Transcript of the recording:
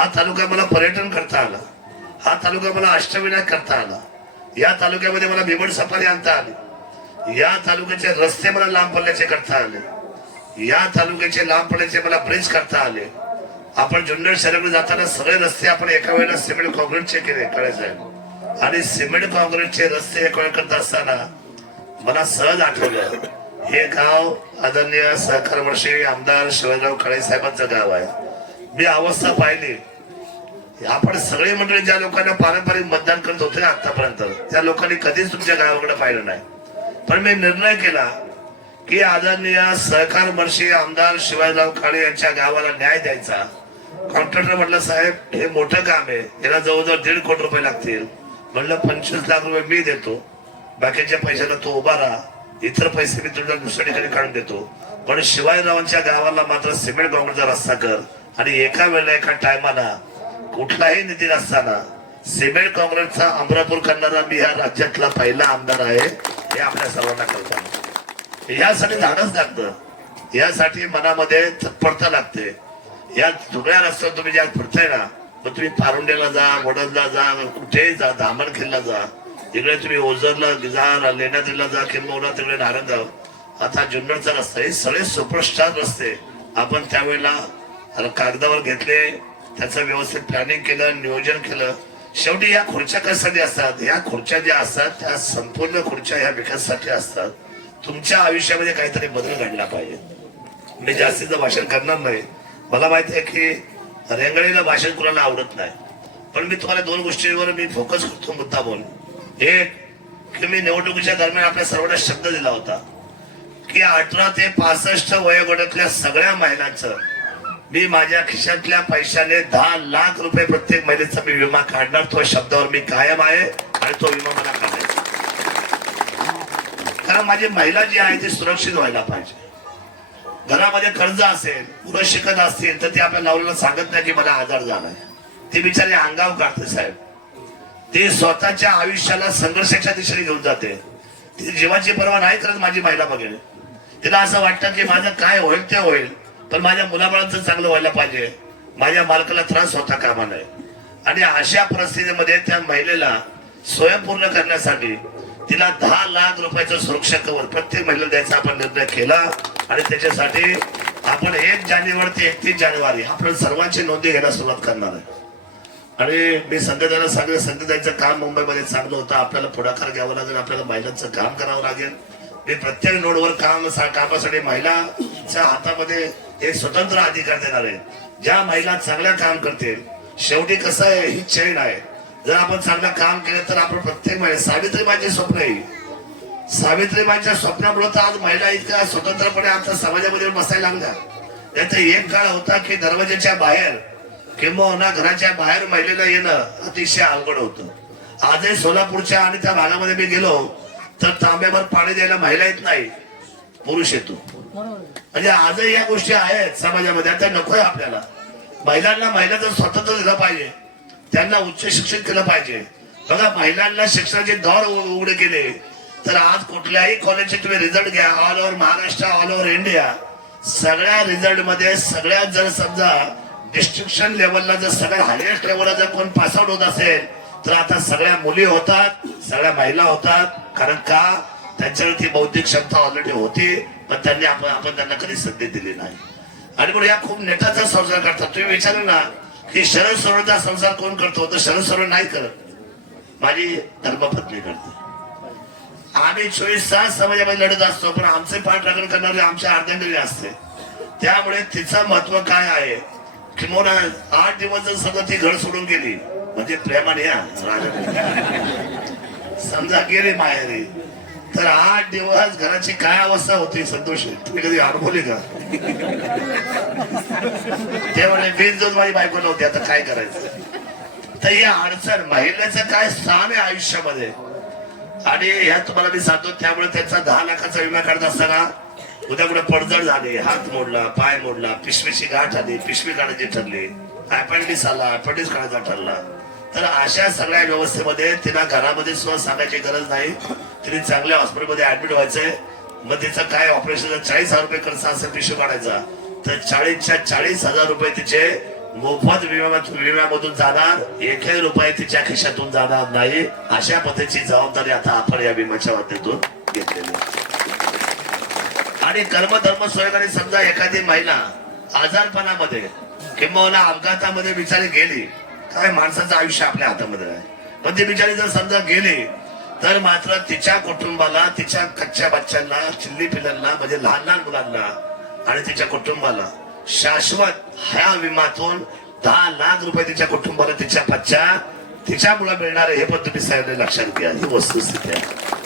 हा तालुका मला पर्यटन करता आला. हा तालुका मला अष्टविनायक करता आला. या तालुक्यामध्ये मला बिबड सफारी आणता आली. या तालुक्याचे रस्ते मला लांब पल्ल्याचे करता आले. या तालुक्याचे लांब पल्ल्याचे मला ब्रिज करता आले. आपण जुन्नर शहराकडे जाताना सगळे रस्ते आपण एका वेळेला सिमेंट कॉन्क्रीटचे केले कळे साहेब आणि सिमेंट कॉन्क्रीटचे रस्ते एका वेळ करत असताना मला सहज आठवलं. हे गाव आदरणीय सहकार वर्षी आमदार शिवाजीराव काळे साहेबांचं गाव आहे. मी अवस्था पाहिली. आपण सगळे मंडळी ज्या लोकांना पारंपरिक मतदान करत होते ना आतापर्यंत त्या लोकांनी कधीच तुमच्या गावाकडे पाहिलं नाही. पण मी निर्णय केला की आदरणीय सहकार वर्षी आमदार शिवाजीराव काळे यांच्या गावाला न्याय द्यायचा. कॉन्ट्रॅक्टर म्हटलं साहेब हे मोठं काम आहे. याला जवळजवळ दीड कोटी रुपये लागतील. म्हणलं पंचवीस लाख रुपये मी देतो. बाकीच्या पैशाला तो उभा राहा. इतर पैसे मी तुमच्या दुसऱ्या ठिकाणी काढून देतो. पण शिवाजीरावांच्या गावाला मात्र सिमेंट कॉन्क्रीटचा रस्ता कर आणि एका वेळेला एका टायमाला कुठलाही निधी नसताना सिमेंट काँग्रेसचा अमरापूर करणारा मी ह्या राज्यातला पहिला आमदार आहे हे आपल्या सर्वांना कळतं. यासाठी धाडस लागतं. यासाठी मनामध्ये तत्परता लागते. या जुन्या रस्त्यावर तुम्ही ज्या फिरताय ना मग तुम्ही पारुंडेला जा वडदला जा कुठेही जा धामणखेडला जा. इकडे तुम्ही ओझरला जा लेण्याद्रीला जा किंबवला तिकडे नारंगाव. आता जुन्नरचा रस्ता हे सगळे सुपरस्टार रस्ते. आपण त्यावेळेला कागदावर घेतले त्याचं व्यवस्थित प्लॅनिंग केलं नियोजन केलं. शेवटी या खुर्च्या कशासाठी असतात? या खुर्च्या ज्या असतात त्या संपूर्ण खुर्च्या ह्या विकासासाठी असतात. तुमच्या आयुष्यामध्ये काहीतरी बदल घडला पाहिजे. मी जास्तीचं भाषण करणार नाही. मला माहिती आहे की रेंगळीला भाषण कुणाला आवडत नाही. पण मी तुम्हाला दोन गोष्टींवर मी फोकस करतो मुद्दा बोल एक की मी निवडणुकीच्या दरम्यान आपल्या सर्वांना शब्द दिला होता. की अठरा ते पासष्ट वयोगटातल्या सगळ्या महिलांचं मी माझ्या खिशातल्या पैशाने दहा लाख रुपये प्रत्येक महिलेचा मी विमा काढणार. तो शब्दावर मी कायम आहे आणि तो विमा मला काढायचा कारण माझी महिला जी आहे ती सुरक्षित व्हायला पाहिजे. घरामध्ये कर्ज असेल पुरं शिकत असतील तर ते आपल्या नवऱ्याला सांगत नाही की मला आजार झालाय. ते बिचारे अंगाव काढते साहेब. ते स्वतःच्या आयुष्याला संघर्षाच्या दिशेने घेऊन जाते. ती जीवाची पर्वा नाही करत माझी महिला बघेल. तिला असं वाटतं की माझं काय होईल ते होईल. पण माझ्या मुलाबाळांचं चांगलं व्हायला पाहिजे. माझ्या मालकाला त्रास होता कामा नये आणि अशा परिस्थितीमध्ये त्या महिलेला स्वयंपूर्ण करण्यासाठी तिला दहा लाख रुपयाचं सुरक्षा कवर प्रत्येक महिला द्यायचा आपण निर्णय केला. आणि त्याच्यासाठी आपण एक जानेवारी ते एकतीस जानेवारी आपण सर्वांची नोंदी घ्यायला सुरुवात करणार आहे. आणि मी संध्याला सांगितलं संध्याचं काम मुंबईमध्ये चांगलं होतं. आपल्याला पुढाकार घ्यावा लागेल आपल्याला महिलांचं काम करावं लागेल. मी प्रत्येक नोडवर काम कामासाठी महिलाच्या हातामध्ये एक स्वतंत्र अधिकार देणार आहे ज्या महिला चांगल्या काम करतील शेवटी कसं आहे ही चैन आहे. जर आपण चांगलं काम केलं तर आपण प्रत्येक महिला सावित्रीबाईचे स्वप्न आहे. सावित्रीबाईच्या स्वप्नामुळे तर आज महिला इतक्या स्वतंत्रपणे आमच्या समाजामध्ये बसायला लागल्या. त्याचा एक काळ होता की दरवाजाच्या बाहेर किंवा घराच्या बाहेर महिलेला येणं अतिशय अवघड होतं. आजही सोलापूरच्या आणि त्या भागामध्ये मी गेलो तर तांब्यावर पाणी द्यायला महिला येत नाही. पुरुष येतो म्हणजे आजही या गोष्टी आहेत समाजामध्ये आता नकोय आपल्याला. महिलांना महिला जर स्वतंत्र दिलं पाहिजे त्यांना उच्च शिक्षण केलं पाहिजे. बघा महिलांना शिक्षणाचे दौर उघडे केले. तर आज कुठल्याही कॉलेजचे तुम्ही रिझल्ट घ्या all over Maharashtra all over India सगळ्या रिझल्टमध्ये सगळ्यात जर समजा डिस्ट्रिक्शन लेवलला जर सगळ्या हायएस्ट लेवलला जर कोण पासआउट होत असेल तर आता सगळ्या मुली होतात सगळ्या महिला होतात. कारण का? त्यांच्यावरती ती बौद्धिक क्षमता ऑलरेडी होती पण त्यांनी आपण आपण त्यांना कधी संधी दिली नाही. आणि म्हणून या खूप नेटाचा संसार करतात. तुम्ही विचारलं ना की शरद सरोवरचा संसार कोण करतो? तर शरद सरोवर नाही करत. माझी धर्मपत्नी करते. आम्ही चोवीस तास समाजामध्ये लढत असतो पण आमचे पाठ करणारे आमच्या अर्ध्यांकडे असते. त्यामुळे तिचं महत्त्व काय आहे? किंवा आठ दिवस जर समजा ती घर सोडून गेली म्हणजे प्रेमाने या राजा समजा गेली माहेरी. तर आठ दिवस घराची काय अवस्था होती संतोष? तुम्ही कधी अनुभवली का? ते म्हणे वीज दिवस माझी बायको नव्हती आता काय करायचं? तर ही अडचण महिलेचं काय स्थान आहे आयुष्यामध्ये? आणि ह्या तुम्हाला मी सांगतो त्यामुळे त्यांचा दहा लाखाचा विमा काढत असताना उद्या कुठे पडझड झाली हात मोडला पाय मोडला पिशवीची गाठ आली पिशवी काढायची ठरली अपेंडिस आला अपेंडिस काढायचा ठरला. तर अशा सगळ्या व्यवस्थेमध्ये तिला घरामध्ये सुद्धा सांगायची गरज नाही. तिने चांगल्या हॉस्पिटलमध्ये ऍडमिट व्हायचंय. मग तिचं काय ऑपरेशन चाळीस हजार रुपये खर्च असेल पिशवी काढायचा. तर चाळीसच्या चाळीस हजार रुपये तिचे मोफत विम्यामधून विम्यामधून जाणार. एकही रुपये तिच्या खिशातून जाणार नाही. अशा पद्धतीची जबाबदारी आता आपण या विम्याच्या माध्यमातून घेतलेली आणि कर्मधर्म सोयगाने समजा एखादी महिला आजारपणामध्ये किंवा अपघातामध्ये बिचारी गेली. काय माणसाचं आयुष्य आपल्या हातामध्ये आहे. पण ती बिचारी जर समजा गेली तर मात्र तिच्या कुटुंबाला तिच्या कच्च्या बच्च्यांना चिल्ली पिल्लांना म्हणजे लहान लहान मुलांना आणि तिच्या कुटुंबाला शाश्वत ह्या विमातून दहा लाख रुपये तिच्या कुटुंबाला तिच्या बच्चा तिच्यामुळे मिळणार हे पण तुम्ही साहेब लक्षात घ्या. ही वस्तुस्थिती आहे.